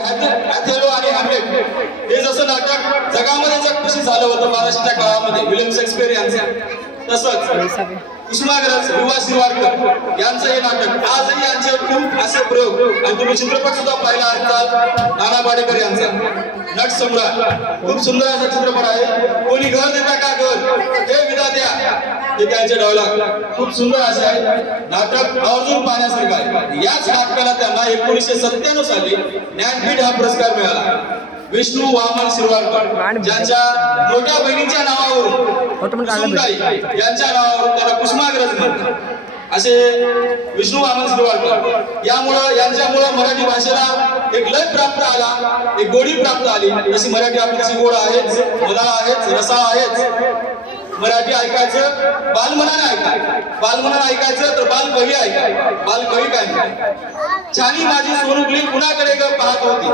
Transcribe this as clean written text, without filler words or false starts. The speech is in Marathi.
ऑथेलो आणि हॅमलेट हे जसं नाटक जगामध्ये जगप्रसिद्ध झालं होतं 1200च्या काळामध्ये विलियम शेक्सपियर यांचं, तसंच कुसुमाग्रज युवा शिरवाडकर यांचं हे नाटक आजही यांचे खूप असे प्रयोग आणि तुम्ही चित्रपट सुद्धा पाहिला असाल नाना पाटेकर यांचा नट सम्राट खूप सुंदर असा चित्रपट आहे. कोणी घर देता का घर हे विधात्या हे त्यांचे डायलॉग खूप सुंदर असे आहे. नाटक आवर्जून पाहण्यासारखं आहे. याच नाटकाला त्यांना 1997 साली ज्ञानपीठ हा पुरस्कार मिळाला. विष्णू वामन शिरवाडकर ज्यांच्या मोठ्या बहिणीच्या नावावरून कुसुमताई यांच्या नावावरून त्याला कुसुमाग्रज म्हणतात असे विष्णू वामन शिरवाडकर. यामुळं यांच्यामुळं मराठी भाषेला एक लय प्राप्त आला, एक गोडी प्राप्त आली. जशी मराठी आपली कशी गोड आहेच, मनाळा आहेच, रसाळ आहेच. मराठी ऐकायचं बालमनाने ऐकायचं, बालमनाने ऐकायचं तर बालकवी ऐकायचं, बालकवी काय छानी माझी सोनुकली कुणाकडे ग पाहत होती.